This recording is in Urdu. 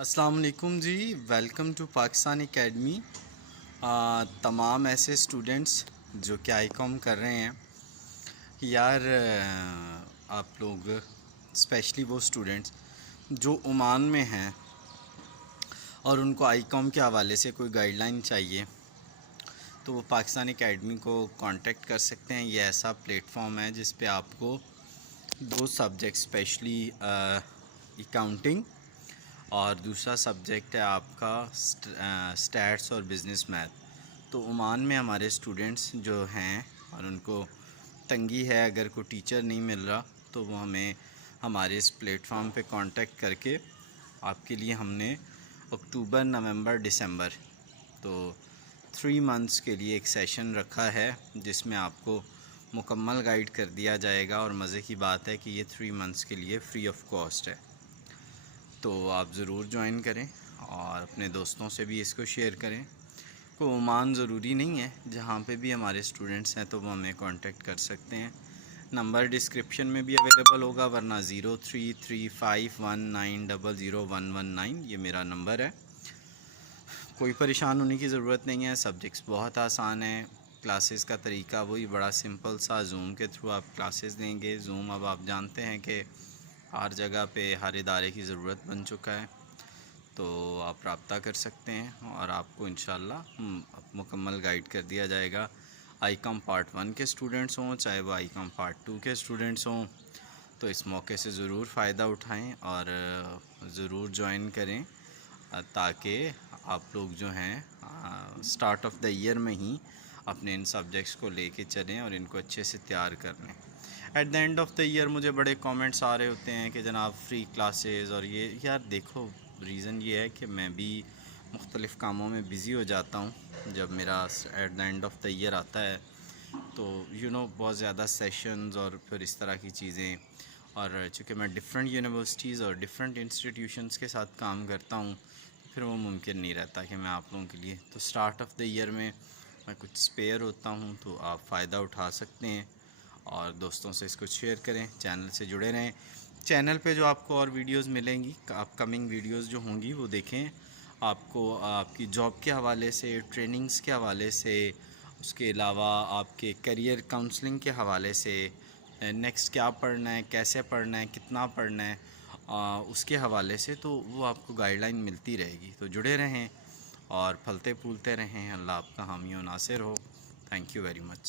السلام علیکم جی، ویلکم ٹو پاکستان اکیڈمی۔ تمام ایسے اسٹوڈنٹس جو کہ آئی کام کر رہے ہیں یار، آپ لوگ اسپیشلی وہ اسٹوڈنٹس جو عمان میں ہیں اور ان کو آئی کام کے حوالے سے کوئی گائیڈ لائن چاہیے تو وہ پاکستان اکیڈمی کو کانٹیکٹ کر سکتے ہیں۔ یہ ایسا پلیٹ فارم ہے جس پہ آپ کو دو سبجیکٹ اسپیشلی اکاؤنٹنگ اور دوسرا سبجیکٹ ہے آپ کا اسٹیٹس اور بزنس میتھ۔ تو عمان میں ہمارے اسٹوڈنٹس جو ہیں اور ان کو تنگی ہے، اگر کوئی ٹیچر نہیں مل رہا تو وہ ہمیں ہمارے اس پلیٹ فارم پہ کانٹیکٹ کر کے آپ کے لیے ہم نے اکتوبر، نومبر، دسمبر تو 3 منتھس کے لیے ایک سیشن رکھا ہے جس میں آپ کو مکمل گائیڈ کر دیا جائے گا۔ اور مزے کی بات ہے کہ یہ 3 منتھس کے لیے فری آف کاسٹ ہے، تو آپ ضرور جوائن کریں اور اپنے دوستوں سے بھی اس کو شیئر کریں۔ کوئی عمان ضروری نہیں ہے، جہاں پہ بھی ہمارے اسٹوڈنٹس ہیں تو وہ ہمیں کانٹیکٹ کر سکتے ہیں۔ نمبر ڈسکرپشن میں بھی اویلیبل ہوگا، ورنہ 033519000119 یہ میرا نمبر ہے۔ کوئی پریشان ہونے کی ضرورت نہیں ہے، سبجیکٹس بہت آسان ہیں، کلاسز کا طریقہ وہی بڑا سمپل سا، زوم کے تھرو آپ کلاسز دیں گے۔ زوم اب آپ جانتے ہیں کہ ہر جگہ پہ ہر ادارے کی ضرورت بن چکا ہے، تو آپ رابطہ کر سکتے ہیں اور آپ کو انشاءاللہ مکمل گائیڈ کر دیا جائے گا۔ آئی کام پارٹ 1 کے اسٹوڈنٹس ہوں چاہے وہ آئی کام پارٹ 2 کے اسٹوڈنٹس ہوں، تو اس موقع سے ضرور فائدہ اٹھائیں اور ضرور جوائن کریں، تاکہ آپ لوگ جو ہیں سٹارٹ آف دا ایئر میں ہی اپنے ان سبجیکٹس کو لے کے چلیں اور ان کو اچھے سے تیار کر لیں۔ At the end of the year مجھے بڑے کامنٹس آ رہے ہوتے ہیں کہ جناب فری کلاسز اور یہ، یار دیکھو ریزن یہ ہے کہ میں بھی مختلف کاموں میں بزی ہو جاتا ہوں۔ جب میرا at the end of the year آتا ہے تو بہت زیادہ سیشنز اور پھر اس طرح کی چیزیں، اور چونکہ میں ڈفرینٹ یونیورسٹیز اور ڈفرینٹ انسٹیٹیوشنز کے ساتھ کام کرتا ہوں، پھر وہ ممکن نہیں رہتا کہ میں آپ لوگوں کے لیے، تو سٹارٹ آف دا ایئر میں کچھ اسپیئر ہوتا ہوں تو آپ فائدہ اٹھا سکتے ہیں اور دوستوں سے اس کو شیئر کریں، چینل سے جڑے رہیں۔ چینل پہ جو آپ کو اور ویڈیوز ملیں گی، اپ کمنگ ویڈیوز جو ہوں گی وہ دیکھیں، آپ کو آپ کی جاب کے حوالے سے، ٹریننگز کے حوالے سے، اس کے علاوہ آپ کے کیریئر کاؤنسلنگ کے حوالے سے، نیکسٹ کیا پڑھنا ہے، کیسے پڑھنا ہے، کتنا پڑھنا ہے، اس کے حوالے سے تو وہ آپ کو گائیڈ لائن ملتی رہے گی۔ تو جڑے رہیں اور پھلتے پھولتے رہیں، اللہ آپ کا حامی و ناصر ہو۔ Thank you very much.